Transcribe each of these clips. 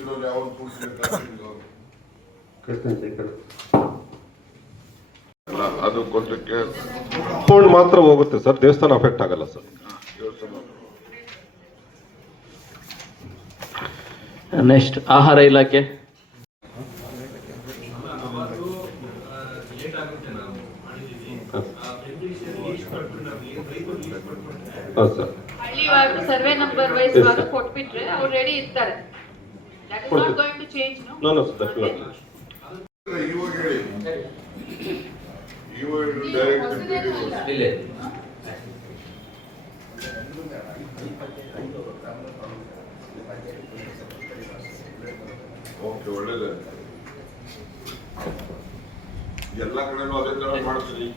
ಕೂತಿರೋರು ಯಾವ ಅದು ಕೊಟ್ಟಕ್ಕೆ ಮಾತ್ರ ಹೋಗುತ್ತೆ ಸರ್, ದೇವಸ್ಥಾನ ಅಫೆಕ್ಟ್ ಆಗಲ್ಲ ಸರ್. ನೆಕ್ಸ್ಟ್ ಆಹಾರ ಇಲಾಖೆ. ಹಳ್ಳಿ ಸರ್ವೆ ನಂಬರ್ ವೈಸ್ ಕೊಟ್ಬಿಟ್ರೆ ಅವ್ರು ರೆಡಿ ಇರ್ತಾರೆ. That is not going to change, no? No, sir, definitely. ಇವಾಗ ಹೇಳಿ, ಇವಾಗ ಡೈರೆಕ್ಟ್ ಓಕೆ, ಒಳ್ಳೇದೇ. ಎಲ್ಲ ಕಡೆನೂ ಅದೇ ತರ ಮಾಡ್ತೀರಿ.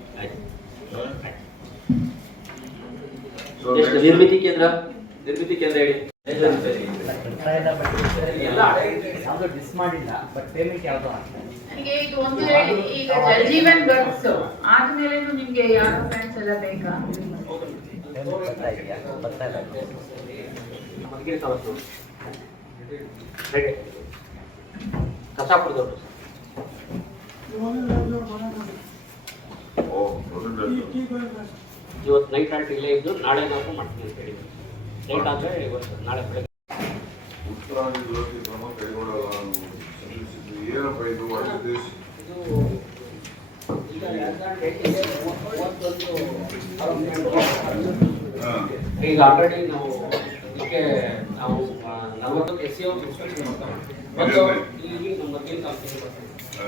ನಿರ್ಮಿತಿ ಕೇಂದ್ರ ಹೇಳಿ. ನನಗೆ ಇದು ಒಂದು ಹೇಳಿ, ಈಗ ಜಲ್ ಜೀವನ್ ವರ್ಕ್ಸ್ ಆದ್ಮೇಲೆ ನಿಮ್ಗೆ ಯಾವ ಫ್ರೆಂಡ್ಸ್ ಎಲ್ಲ ಬೇಕಾ? ಕಸಾಪುರದವರು ಇವತ್ತು ನೈಟ್ ಆಲ್ಟ್ ಇಲ್ಲೇ ಇದ್ದು ನಾಳೆ ನಾವು ಮಾಡ್ತೀವಿ ಅಂತ ಹೇಳಿ. ನೈಟ್ ಆದರೆ ಇವತ್ತು ನಾಳೆ ಬೆಳಗ್ಗೆ ಉತ್ತರಾಂಗ ಕ್ರಮ ಕೈಗೊಳ್ಳಲ್ಲ ಏನಪ್ಪ ಇದು ಒಳ್ಳೆ ದೇಶ. ಈಗ ಆಲ್ರೆಡಿ ನಾವು ಇದಕ್ಕೆ ನಾವು 40 SEO ಇನ್ಸ್ಪೆಕ್ಷನ್ ಮಾಡ್ತಾರೆ. ಬಂದು ಇಲ್ಲಿ ನಮ್ಮ ಮಧ್ಯೆ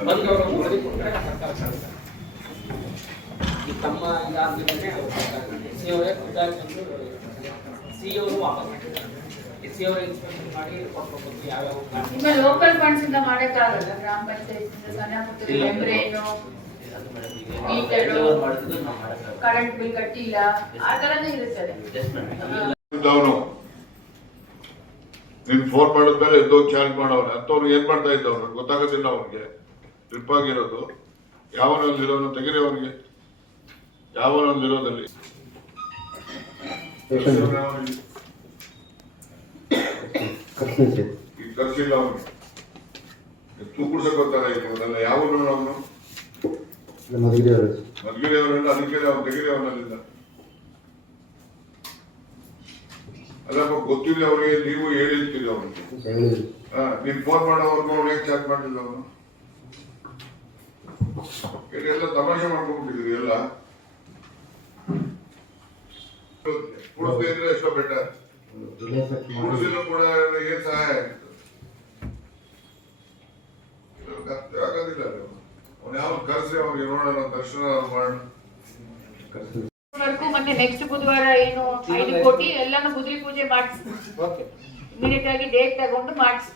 ಬಂದು ಅವರು ವರದಿ ಕೊಟ್ಟರೆ ಸರ್ಕಾರ ಕಳಿಸ್ತಾರೆ. ಈ ತಮ್ಮ ಇದಾದ್ಮೇಲೆ SEO ಖುದ್ದಾಗಿ ಬಂದು CEO ವಾಪಸ್ SEO ಇನ್ಸ್ಪೆಕ್ಷನ್ ಮಾಡಿ ರಿಪೋರ್ಟ್ ಕೊಟ್ಟು ಯಾವ್ಯಾವ ನಿಮ್ಮ ಲೋಕಲ್ ಫಂಡ್ಸ್ ಇಂದ ಮಾಡಕ್ಕಾಗಲ್ಲ. ಗ್ರಾಮ ಪಂಚಾಯತ್ ಸಣ್ಣ ಪುಟ್ಟ ಮೆಂಬ್ರೇನು ಕರೆಂಟ್ ಬಿಲ್ ಕಟ್ಟಿಲ್ಲ ಆ ತರನೇ ಇರುತ್ತದೆ. ನೀನ್ ಫೋನ್ ಮಾಡಿದ್ಮೇಲೆ ಎದ್ದೋಗಿ ಚಾರ್ಜ್ ಮಾಡೋನು ಅಂತವ್ರು ಏನ್ ಮಾಡ್ತಾ ಇದ್ದವ್ರು ಗೊತ್ತಾಗೋದಿಲ್ಲ. ಅವ್ರಿಗೆ ಟ್ರಿಪ್ ಆಗಿರೋದು ಯಾವನೊಂದಿರೋನು ತೆಗಿರಿ, ಅವ್ರಿಗೆ ಯಾವನೊಂದಿರೋದಲ್ಲಿ ಈಗ ಖರ್ಚಿಲ್ಲ. ಅವ್ನಿಗೆ ತೂಕುಡ್ಸಕ್ ಬರ್ತಾರೆ. ಇವನ್ನೆಲ್ಲ ಯಾವನು ಅವನು ಮದ್ಗಿರಿ ಅವರೆಲ್ಲ ಅದಕ್ಕೆ ಅವ್ನು ತೆಗಿರಿ ಅವನಲ್ಲಿಂದ. ಅದಪ್ಪ ಗೊತ್ತಿದೆ ಅವ್ರಿಗೆ, ನೀವು ಹೇಳಿರ್ತೀರಿ ಅವ್ರಿಗೆ. ನೀನ್ ಫೋನ್ ಮಾಡೋವರೆಗೂ ಅವ್ನು ಹೇಗೆ ಚಾಟ್ ಮಾಡಲಿಲ್ಲ ಅವನು? ಎಲ್ಲ ತಮಾಷೆ ಮಾಡ್ಕೊಂಡ್ಬಿಟ್ಟಿದ್ರಿ ಎಲ್ಲ. ಕುಡಿಸ್ತಾ ಇದ್ರೆ ಎಷ್ಟೋ ಬೆಟರ್. ಕುಡಿಸಿದ್ರು ಕೂಡ ಏನ್ ಸಹಾಯ ಆಗ್ತದೆ ಆಗೋದಿಲ್ಲ. ಅವ್ನು ಯಾವ ಕರೆಸಿ ಅವ್ರಿಗೆ ನೋಡೋಣ, ದರ್ಶನ ಮಾಡೋಣ. ಮತ್ತೆ ನೆಕ್ಸ್ಟ್ ಬುಧವಾರ ಏನು 5 ಕೋಟಿ ಎಲ್ಲಾನು ಗುದ್ರಿ ಪೂಜೆ ಮಾಡಿಸಿ ಇಮಿಡಿಯೇಟ್ ಆಗಿ ಡೇಟ್ ತಗೊಂಡು ಮಾಡಿಸಿ.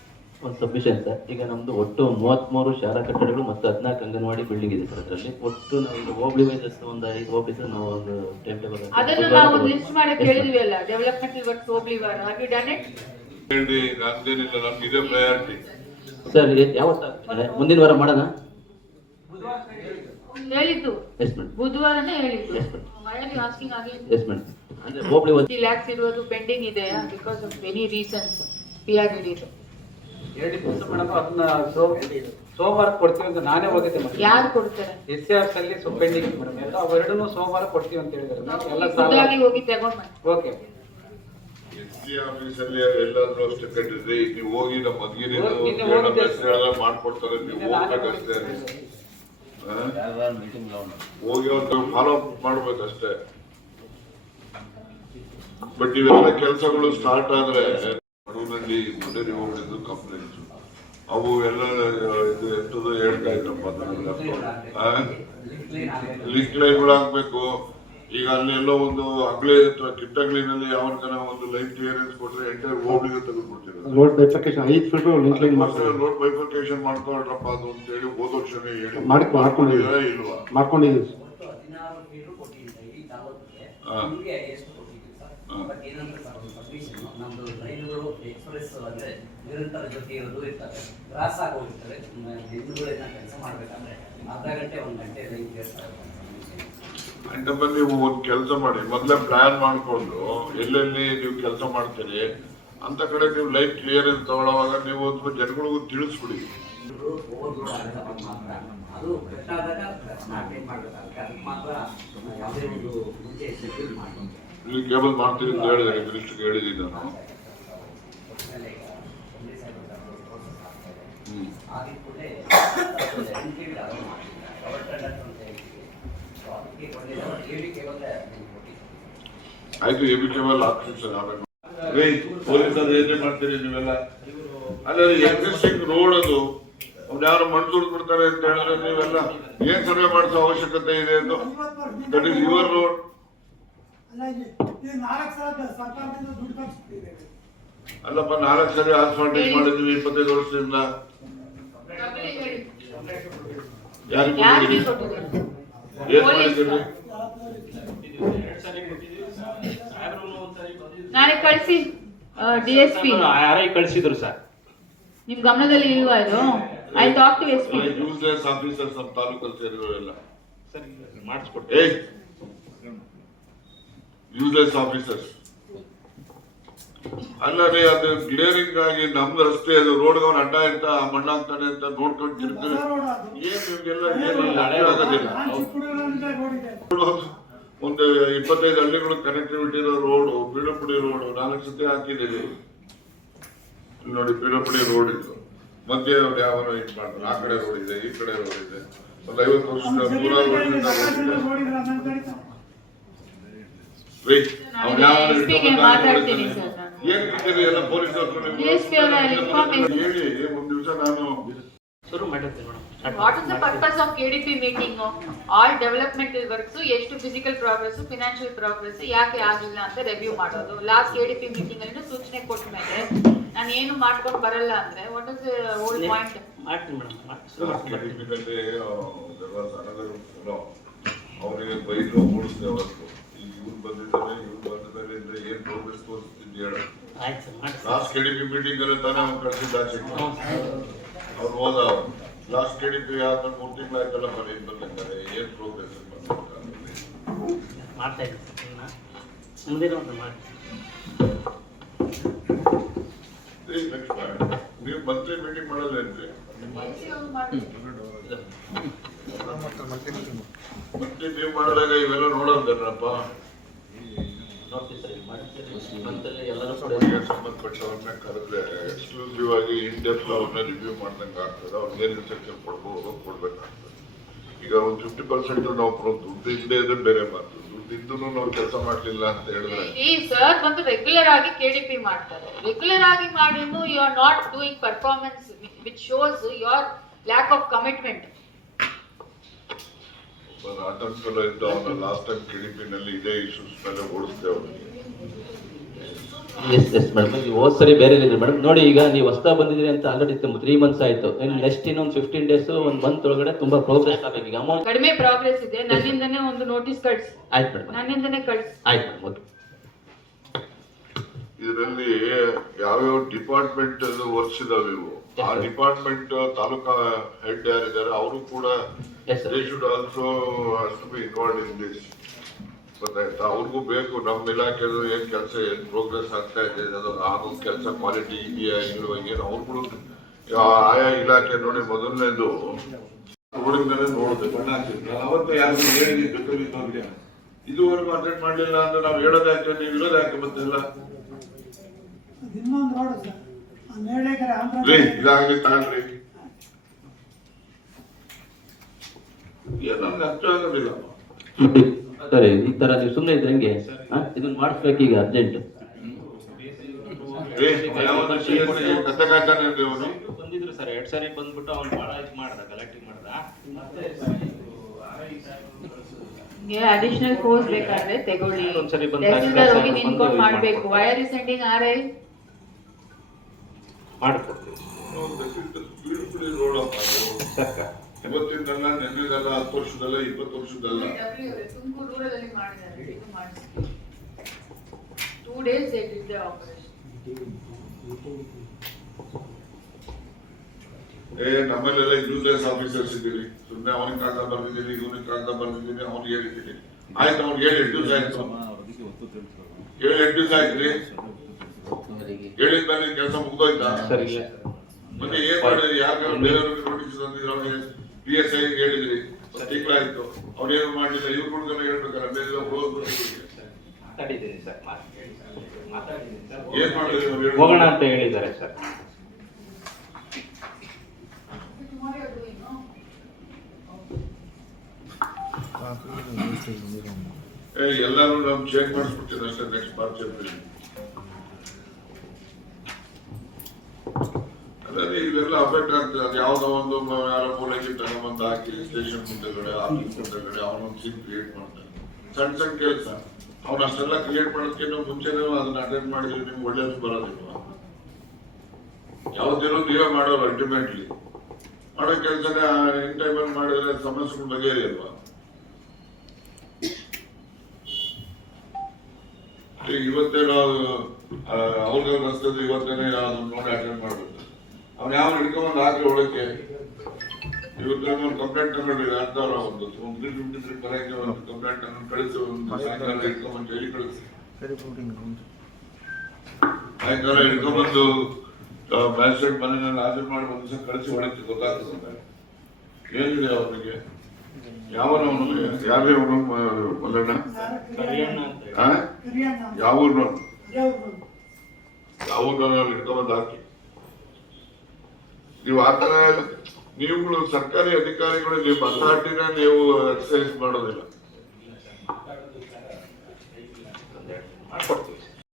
ಒಂದು ಸಫಿಷಿಯಂಟ್ ಸರ್. ಈಗ ನಮ್ದು ಒಟ್ಟು 33 ಶಾಲಾ ಕಟ್ಟಡಗಳು ಮತ್ತು 14 ಅಂಗನವಾಡಿ ಬಿಲ್ಡಿಂಗ್ ಇದೆ ಸರ್. ಅದರಲ್ಲಿ ಒಟ್ಟು ನಾವು ಈಗ ಹೋಬಳಿ ವೈಸ್ ಒಂದು 5 ಹೋಬಳಿ ನಾವು ಒಂದು ಟೈಮ್ ಟೇಬಲ್ ಅದನ್ನು ನಾವು ಲಿಸ್ಟ್ ಮಾಡಿ ಕೇಳಿದ್ವಿ ಅಲ್ಲ. ಡೆವಲಪ್ಮೆಂಟ್ ವರ್ಕ್ಸ್ ಹೋಬಳಿ ವಾರ ಆಗಿ ಡನ್ ಇಟ್ ಹೇಳಿ. ನಂದೇನಿಲ್ಲ, ನಮ್ಗೆ ಇದೇ ಪ್ರಯಾರಿಟಿ ಸರ್. ಯಾವತ್ತ ಮುಂದಿನ ವಾರ ಮಾಡೋಣ ಹೇಳಿದ್ದು, ಬುಧವಾರನೇ ಹೇಳಿದ್ದು. ಅಂದ್ರೆ ಹೋಬಳಿ 30 lakhs ಇರೋದು ಪೆಂಡಿಂಗ್ ಇದೆ because of many reasons. PRD 2 ದಿವಸ ಮೇಡಮ್ ಅದನ್ನ ಸೋಮವಾರ ಕೊಡ್ತೀವಿ ಅಂತ ನಾನೇ ಹೋಗಿದ್ದೆ. ಯಾರು ಕೊಡ್ತಾರೆ? SCRs ಅಲ್ಲಿ ಪೆಂಡಿಂಗ್ ಮೇಡಮ್ ಎಲ್ಲ ಅವೆರಡನ್ನೂ ಸೋಮವಾರ ಕೊಡ್ತೀವಿ ಅಂತ ಹೇಳಿದ್ದಾರೆ. ಎಲ್ಲ ಖುದ್ದಾಗಿ ಹೋಗಿ ತಗೊಂಡ್ ಓಕೆ. SC ಆಫೀಸಲ್ಲಿ ಎಲ್ಲಾದ್ರೂ ಅಷ್ಟೇ ಕಟ್ಟಿದ್ರೆ ನೀವು ಹೋಗಿ ನಮ್ಮ ಮದ್ಗಿರಿ ಮಾಡ್ಕೊಡ್ತಾರೆ. ನೀವು ಹೋಗ್ಬೇಕಷ್ಟೇ, ಹೋಗಿ ಅವ್ರ ಫಾಲೋ ಅಪ್ ಮಾಡ್ಬೇಕಷ್ಟೇ. ಬಟ್ ಇವೆಲ್ಲ ಕೆಲಸಗಳು ಸ್ಟಾರ್ಟ್ ಆದ್ರೆ ಮಡುವಿನಲ್ಲಿ ಮುಂಡೇರಿ ಹೋಗಿದ್ದು ಕಂಪ್ಲೇಂಟ್ಸ್ ಅವು ಎಲ್ಲ ಇದು ಎಂಟದು ಹೇಳ್ತಾಯಿದ್ರಪ್ಪ. ಲಿಂಕ್ ಲೈನ್ಗಳು ಹಾಕ್ಬೇಕು. ಈಗ ಅಲ್ಲೆಲ್ಲೋ ಒಂದು ಅಗ್ಲಿ ಕಿಟ್ಟಗ್ಲಿನಲ್ಲಿ ಯಾವನ ಒಂದು ಲೈನ್ ಕ್ಲಿಯರೆನ್ಸ್ ಕೊಟ್ರೆ ಎಂಟೈರ್ ಹೋಗ್ಲಿಗೆ ತೆಗೆದುಕೊಡ್ತೀವಿ. Road bifurcation 5 feet link line ಮಾಡ್ತಾರೆ. ರೋಡ್ ಬೈಫರ್ಕೇಶನ್ ಮಾಡ್ಕೊಳ್ರಪ್ಪ ಅದು ಅಂತ ಹೇಳಿ ಹೋದ ವರ್ಷನೇ ಹೇಳಿ ಮಾಡ್ಕೊಂಡಿದ್ದೀರಾ ಇಲ್ವಾ? ಮಾಡ್ಕೊಂಡಿದ್ದೀವಿ. ನಮ್ದು ರೈಲುಗಳು ಎಕ್ಸ್ಪ್ರೆಸ್ ಅಂದ್ರೆ ನಿರಂತರ ಜೊತೆ ಇರೋದು ಇರ್ತವೆ. ಕ್ರಾಸ್ ಆಗೋಗಿರ್ತವೆ. ದಿನಗಳನ್ನ ಕೆಲಸ ಮಾಡ್ಬೇಕಂದ್ರೆ ಅರ್ಧ ಗಂಟೆ 1 ಗಂಟೆ ಲೈನ್ ಕೇಳ್ತಾರೆ. ನೀವು ಒಂದು ಕೆಲಸ ಮಾಡಿ, ಮೊದಲೇ ಪ್ಲಾನ್ ಮಾಡ್ಕೊಂಡು ಎಲ್ಲೆಲ್ಲಿ ನೀವು ಕೆಲಸ ಮಾಡ್ತೀರಿ ಅಂತ ಕಡೆ ನೀವು ಲೈಟ್ ಕ್ಲಿಯರೆನ್ಸ್ ತಗೊಳ್ಳುವಾಗ ನೀವು ಒಂದು ಜನಗಳಿಗೂ ತಿಳಿಸ್ಬಿಡಿ. ಓವರ್ಲೋಡ್ ಆಗುತ್ತೆ ಅವಾಗ ಮಾತ್ರ ಅದು ಕಟ್ಟಾದಾಗ ಅಟೆಂಡ್ ಮಾಡಬೇಕಾಗುತ್ತೆ. ಅದಕ್ಕೆ ಮಾತ್ರ ಯಾವುದೇ ಒಂದು ಮುಂಚೆ ಶೆಡ್ಯೂಲ್ ಮಾಡಿ ಇಲ್ಲಿ ಕೇಬಲ್ ಮಾಡ್ತೀರಿ ಅಂತ ಹೇಳಿದ್ರೆ ಮಿನಿಸ್ಟರ್ಗೆ ಹೇಳಿದ್ದೀನಿ ನಾನು. ಆಗಿದ ಕೂಡಲೇ ಇನ್ಕ್ರೀಡ್ ಆಗೋದು ಪವರ್ ಟೆಂಡರ್ ಅಂತ ಹೇಳ್ತೀವಿ. ಸೊ ಅದಕ್ಕೆ ಹೇಳಿಕೆ ಬಂದರೆ ಆಯ್ತು, ಎ ಬಿ ಕೇಬಲ್ ಆಗ್ತೀನಿ ಸರ್. ಆಮೇಲೆ ಪೊಲೀಸರು ಏನೇ ಮಾಡ್ತೀರಿ ನೀವೆಲ್ಲ? ಅಲ್ಲ, ಎಕ್ಸಿಸ್ಟಿಂಗ್ ರೋಡ್ ಅದು ಅವ್ರು ಯಾರು ಮಣ್ಣು ತುಳಿದು ಬಿಡ್ತಾರೆ ಅಂತ ಹೇಳಿದ್ರೆ ನೀವೆಲ್ಲ ಏನ್ ಸರ್ವೆ ಮಾಡಿಸೋ ಅವಶ್ಯಕತೆ ಇದೆ ಅದು? That is your road. ಅಲ್ಲಪ್ಪ, 4 ಸರಿ ಆಸ್ಫಾಲ್ಟಿಂಗ್ ಮಾಡಿದ್ವಿ 25 ವರ್ಷದಿಂದ. ಯಾರಿಗೆ ಯಾರಿಗೆ ಕೊಟ್ಟಿದ್ದೀರಿ? ಕೊಟ್ಟಿದ್ದಾರೆ? ಏನ್ ಮಾಡಿದ್ದೀರಿ? ನಾಳೆ ಕಳಿಸಿ DSP. ಯಾರೇ ಕಳಿಸಿದ್ರು ಸರ್. ನಿಮ್ ಗಮನದಲ್ಲಿ ಇಲ್ವಾ ಇದು? I talk to SP. Useless officers ನಮ್ಮ ತಾಲೂಕಲ್ಲಿ ಸೇರಿರೋರೆಲ್ಲ. ಸರ್ ಮಾಡಿಸ್ಕೊಡ್ತೀವಿ. ಯೂಸ್ಲೆಸ್ ಆಫೀಸರ್ಸ್ ಅಲ್ಲದೆ ಅದು ಕ್ಲಿಯರಿಂಗ್ ಆಗಿ ನಮ್ದು ರಸ್ತೆ ಅದು ರೋಡ್ಗೆ ಅವ್ನು ಅಡ್ಡ ಇರ್ತ ಮಣ್ಣಾಗ್ತಾನೆ ಅಂತ ನೋಡ್ಕೊಂಡು ತಿರ್ತೀವಿ. ಏನ್ ನಿಮ್ಗೆಲ್ಲ ಆಗೋದಿಲ್ಲ. ಒಂದು 25 ಹಳ್ಳಿಗಳು ಕನೆಕ್ಟಿವಿಟಿ ಇರೋ ರೋಡು, ಪೀಡಪುಡಿ ರೋಡು 4 ಸತಿ ಹಾಕಿದ್ದೀವಿ. ಇಲ್ಲಿ ನೋಡಿ, ಪೀಡಪುಡಿ ರೋಡ್ ಇದು ಮಧ್ಯೆ ಯಾವನೋ ಇದು ಮಾಡ್ತಾರೆ. ಆ ಕಡೆ ರೋಡ್ ಇದೆ, ಈ ಕಡೆ ರೋಡ್ ಇದೆ. ಒಂದು 50 ವರ್ಷದ 100 ವರ್ಷದಿಂದ ರೋಡ್ ಇದೆ. ಮಾತಾಡ್ತೀನಿ ಸರ್ ನಾನು. ಏನ್ ಕಿತ್ತಿರಿ ಎಲ್ಲ ಪೊಲೀಸರು DSP ಅವರ ಇನ್ಫಾರ್ಮೇಶನ್ ಹೇಳಿ. ಒಂದ್ ದಿವಸ ನಾನು ಶುರು ಮಾಡಿರ್ತೀನಿ madam. What is the purpose of KDP meeting? All developmental works, ಎಷ್ಟು ಫಿಸಿಕಲ್ ಪ್ರೋಗ್ರೆಸ್, ಫಿನಾನ್ಷಿಯಲ್ ಪ್ರೋಗ್ರೆಸ್ ಯಾಕೆ ಆಗಿಲ್ಲ ಅಂತ ರಿವ್ಯೂ ಮಾಡೋದು. ಲಾಸ್ಟ್ KDP ಮೀಟಿಂಗ್ ಅಲ್ಲಿ ಸೂಚನೆ ಕೊಟ್ಟ ಮೇಲೆ ನಾನು ಏನು ಮಾಡ್ಕೊಂಡು ಬರಲ್ಲ ಅಂದ್ರೆ ವಾಟ್ ಇಸ್ ಹೋಲ್ ಪಾಯಿಂಟ್? ಮಾಡ್ತೀನಿ ಮೇಡಮ್. ಅವರಿಗೆ ಬೈಲು ಮೂಡಿಸಿದೆ ಅವತ್ತು. ಈಗ ಇವ್ರು ಬಂದಿದ್ದಾರೆ, ಇವ್ರು ಬಂದ ಮೇಲೆ ಏನ್ ಪ್ರೋಗ್ರೆಸ್ ತೋರಿಸ್ತಿದ್ದೆ ಹೇಳ. ಆಯ್ತು ಸರ್ ಮಾಡಿ. ಲಾಸ್ಟ್ KDP ಮೀಟಿಂಗ್ ಅಲ್ಲಿ ತಾನೇ ಅವ್ನು ಕಳ್ಸಿದ್ದ ಅವ್ರು ಹೋದ. ಲಾಸ್ಟ್ KDP ಆದ್ಮೇಲೆ 3 ತಿಂಗಳಾಯ್ತಲ್ಲ, ಬರೀ ಬಂದಿದ್ದಾರೆ. ಏನ್ ಪ್ರೋಗ್ರೆಸ್ ಮಾಡ್ತಾ ಇದ್ದೀನಿ ಮುಂದಿನ ಒಂದು ಮಾಡಿ. ನೀವು ಮಂತ್ಲಿ ಮೀಟಿಂಗ್ ಮಾಡೋದೇನ್ರಿ? ಮಂತ್ಲಿ ನೀವು ಮಾಡಿದಾಗ ಇವೆಲ್ಲ ನೋಡೋದೇನಪ್ಪ? ಎಲ್ಲರೂ ಸಂಬಂಧಪಟ್ಟವ್ರನ್ನ ಕರೆದ್ರೆ ಎಕ್ಸ್ಕ್ಲೂಸಿವ್ ಆಗಿ ಇನ್ ಡೆಪ್ತ್ ಅವ್ರನ್ನ ರಿವ್ಯೂ ಮಾಡ್ದಂಗೆ ಆಗ್ತದೆ. ಅವ್ರಿಗೆ ಏನ್ ಇನ್ಸ್ಟ್ರಕ್ಷನ್ ಕೊಡ್ಬೇಕಾಗ್ತದೆ. ಈಗ ಒಂದು 50% ನಾವು ದುಡ್ಡು ಇಲ್ಲದೆ ಇದ್ರೆ ಬೇರೆ ಮಾತು. ದುಡ್ಡು ಇದ್ದು ನಾವು ಕೆಲಸ ಮಾಡ್ಲಿಲ್ಲ ಅಂತ ಹೇಳಿದ್ರೆ ಈ ಸರ್ ಬಂದು ರೆಗ್ಯುಲರ್ ಆಗಿ KDP ಮಾಡ್ತಾರೆ. ರೆಗ್ಯುಲರ್ ಆಗಿ ಮಾಡಿದ್ರು you are not doing performance which shows your lack of commitment. ಆತಂಕಲ ಇದ್ದ ಅವನ ಲಾಸ್ಟ್ ಟೈಮ್ KDP ನಲ್ಲಿ ಇದೇ ಇಶ್ಯೂಸ್ ಮೇಲೆ ಓಡಿಸ್ತೇವೆ ಅವನಿಗೆ. ಎಸ್ ಮೇಡಮ್, ಈಗ ಹೋದ್ ಸರಿ ಬೇರೆ ಇದೆ ಮೇಡಮ್. ನೋಡಿ, ಈಗ ನೀವು ಹೊಸ್ತಾ ಬಂದಿದ್ರಿ ಅಂತ ಆಲ್ರೆಡಿ 3 ಮಂತ್ಸ್ ಆಯ್ತು. ನೆಕ್ಸ್ಟ್ ಇನ್ನೊಂದು 15 ಡೇಸ್, ಒಂದು ಮಂತ್ ಒಳಗಡೆ ತುಂಬಾ ಪ್ರೋಗ್ರೆಸ್ ಆಗಬೇಕು. ಈಗ ಅಮೌಂಟ್ ಕಡಿಮೆ ಪ್ರೋಗ್ರೆಸ್ ಇದೆ. ನನ್ನಿಂದನೇ ಒಂದು ನೋಟಿಸ್ ಕಳಿಸಿ. ಆಯ್ತು ಮೇಡಮ್, ನನ್ನಿಂದನೇ ಕಳಿಸಿ. ಆಯ್ತು ಮೇಡಮ್. ಓಕೆ. ಇದರಲ್ಲಿ ಯಾವ್ಯಾವ ಡಿಪಾರ್ಟ್ಮೆಂಟ್ ವರ್ಕ್ಸ್ ಇದಾವೆ ಇವು. ಆ ಡಿಪಾರ್ಟ್ಮೆಂಟ್ ತಾಲೂಕಾ ಹೆಡ್ ಯಾರಿದ್ದಾರೆ ಅವರು ಕೂಡ they should also has to be involved in this. ಗೊತ್ತಾಯ್ತಾ? ಅವ್ರಿಗೂ ಬೇಕು ನಮ್ಮ ಇಲಾಖೆದು ಏನ್ ಕೆಲಸ, ಏನ್ ಪ್ರೋಗ್ರೆಸ್ ಆಗ್ತಾ ಇದೆ, ಅದು ಆಗೋ ಕೆಲಸ ಕ್ವಾಲಿಟಿ ಇದೆಯಾ ಇಲ್ವಾ, ಏನು ಅವ್ರುಗಳು ಆಯಾ ಇಲಾಖೆ ನೋಡಿ. ಮೊದಲನೇದು ರೋಡಿಂದಲೇ ನೋಡುದು ಬಣ್ಣ ಹಾಕಿದ್ರು. ಅವತ್ತು ಯಾರು ಹೇಳಿದ್ದೆ ಇದುವರೆಗೂ ಅಟೆಂಡ್ ಮಾಡ್ಲಿಲ್ಲ ಅಂದ್ರೆ ನಾವು ಹೇಳೋದು ಯಾಕೆ, ನೀವು ಇರೋದು ಯಾಕೆ ಬಂದಿಲ್ಲ? ಇದಾಗಲಿ ತಾಳ್ರಿ, ಏನು ನಮ್ಗೆ ಅರ್ಥ ಆಗೋದಿಲ್ಲ. ಸರಿ, ಈ ತರ ನೀವು ಸುಮ್ಮನೆ ಇದ್ರೆ ಹೆಂಗೆ? ಇದನ್ನ ಮಾಡಿಸ್ಬೇಕು ಈಗ ಅರ್ಜೆಂಟ್. ಕತೆ ಕಾಯ್ತಾನೆ ಅವನು ಬಂದಿದ್ರು ಸರ್ 2 ಸಾರಿ ಬಂದ್ಬಿಟ್ಟು ಅವ್ನು ಭಾಳ ಇದು ಮಾಡ್ದ, ಗಲಾಟೆ ಮಾಡ್ದ. ಅಡಿಷನಲ್ ಫೋರ್ಸ್ ಬೇಕಾದ್ರೆ ತಗೊಳ್ಳಿ. ಒಂದ್ಸರಿ ಬಂದು ತಹಸೀಲ್ದಾರ್ ಹೋಗಿ ನಿಂತ್ಕೊಂಡು ಮಾಡ್ಬೇಕು. Why are you sending RI? ಮಾಡಿಕೊಡ್ತೀವಿ ರೋಡಪ್ಪ ಸರ್ಕಾರ. ಇವತ್ತಿನಲ್ಲ, ನೆನ್ನೆದಲ್ಲ, 10 ವರ್ಷದಲ್ಲ, 20 ವರ್ಷದಲ್ಲ. ತುಮಕೂರು ರೂರಲ್ ಮಾಡಿದ್ದಾರೆ. ಇದು ಮಾಡಿಸಿ 2 days they did the operation. ನಮ್ಮಲ್ಲೆಲ್ಲ ಯೂಸ್ಲೆಸ್ ಆಫೀಸರ್ಸ್ ಇದ್ದೀರಿ. ಸುಮ್ಮನೆ ಅವನಿಗೆ ಕಾಗದ ಬರ್ದಿದ್ದೀನಿ, ಇವನಿಗೆ ಕಾಗದ ಬರ್ದಿದ್ದೀನಿ, ಅವ್ನಿಗೆ ಹೇಳಿದ್ದೀನಿ. ಆಯ್ತು, ಅವ್ನಿಗೆ 7-8 ದಿವಸ ಆಯ್ತು. 7-8 ದಿವಸ ಆಯ್ತ್ರಿ. ಹೇಳಿದ್ಮೇಲೆ ಕೆಲಸ ಮುಗ್ದೋಯ್ತಾ? ಸರ್ ಇಲ್ಲ ಮತ್ತೆ ಏನ್ ಮಾಡಿದ್ರಿ? ಯಾಕೆ ಬೇರೆಯವ್ರಿಗೆ ನೋಟಿಸ್ ತಂದಿದ್ರು? ಅವ್ರಿಗೆ PSI ಹೇಳಿದ್ರಿ, ತಿಂಗಳಾಯ್ತು, ಅವ್ರೇನು ಮಾಡಲಿಲ್ಲ. ಇವ್ರುಗಳೆಲ್ಲ ಹೇಳ್ಬೇಕಲ್ಲ, ಬೇರೆ ಮಾತಾಡಿದ್ದೀನಿ ಸರ್, ಏನ್ ಮಾಡಿದ್ರಿ ಅವ್ರು ಹೇಳಿ? ಹೋಗೋಣ ಅಂತ ಹೇಳಿದ್ದಾರೆ ಸರ್. ಎಲ್ಲಾರು ನಾವು ಚೇಂಜ್ ಮಾಡಿಸ್ಬಿಡ್ತೀವಿ ಅಷ್ಟೇ ನೆಕ್ಸ್ಟ್ ಮಾರ್ಚ್ ಏಪ್ರಿಲ್. ಅದೇ ಇವೆಲ್ಲ ಅಫೆಕ್ಟ್ ಆಗ್ತದೆ. ಅದು ಯಾವ್ದೋ ಒಂದು ಯಾರೋ ಮೂಲಕ್ಕೆ ತಗೊಂಬಂದು ಹಾಕಿ ಸ್ಟೇಷನ್ ಮುಂದೆಗಡೆ, ಆಫೀಸ್ ಮುಂದೆಗಡೆ ಅವನೊಂದು ಸೀನ್ ಕ್ರಿಯೇಟ್ ಮಾಡ್ತಾನೆ. ಸಣ್ಣ ಸಣ್ಣ ಕೆಲಸ ಅವ್ನು ಅಷ್ಟೆಲ್ಲ ಕ್ರಿಯೇಟ್ ಮಾಡೋದಕ್ಕಿಂತ ಮುಂಚೆನೇ ಅದನ್ನ ಅಟೆಂಡ್ ಮಾಡಿದ್ರೆ ನಿಮ್ಗೆ ಒಳ್ಳೇದು ಬರೋದಿಲ್ವಾ? ಯಾವ್ದಿರೋ ನೀವೇ ಮಾಡೋರು. ಅಲ್ಟಿಮೇಟ್ಲಿ ಮಾಡೋ ಕೆಲಸನೇ ಇನ್ ಟೈಮಲ್ಲಿ ಮಾಡಿದ್ರೆ ಸಮಸ್ಯೆಗಳು ಬಗೆಹರಿಯಲ್ವಾ? ಇವತ್ತೇ ನಾವು ಅವ್ರಿಗೆ ರಸ್ತದ ಇವತ್ತೇನೆ ಅದನ್ನ ನೋಡಿ ಅಟೆಂಡ್ ಮಾಡ್ಬೇಕು. ಅವ್ನು ಯಾವ ಹಿಡ್ಕೊಂಬಂದು ಹಾಕಿ ಒಳಕ್ಕೆ ಇವತ್ತೊಂದು ಕಂಪ್ಲೇಂಟ್ ತಗೊಂಡಿದೆ ಅರ್ಧವ್ರ ಒಂದು 353 ಬರೋಕ್ಕೆ ಒಂದು ಕಂಪ್ಲೇಂಟ್ ಅನ್ನು ಕಳಿಸಿ, ಒಂದು ಸಾಯಂಕಾಲ ಹಿಡ್ಕೊಂಬಂದು ಜೈಲಿ ಕಳಿಸಿ, ಸಾಯಂಕಾಲ ಹಿಡ್ಕೊಂಬಂದು ಮ್ಯಾಜಿಸ್ಟ್ರೇಟ್ ಮನೆಯಲ್ಲಿ ಹಾಜರು ಮಾಡಿ ಒಂದು ದಿವಸ ಕಳಿಸಿ ಒಳಕ್ಕೆ ಗೊತ್ತಾಗ್ತದೆ ಏನಿದೆ ಅವ್ರಿಗೆ. ಯಾವನವನು ಯಾರೇ ಅವನು ಮಲ್ಲಣ್ಣ ಯಾವ ಊರ್ನ ಹಿಡ್ಕೊಂಬಂದು ಹಾಕಿ ನೀವು ಆತರ ನೀವುಗಳು ಸರ್ಕಾರಿ ಅಧಿಕಾರಿಗಳು ನಿಮ್ಮ ಅಥಾರಿಟಿನ ನೀವು ಎಕ್ಸರ್ಸೈಸ್ ಮಾಡೋದಿಲ್ಲ.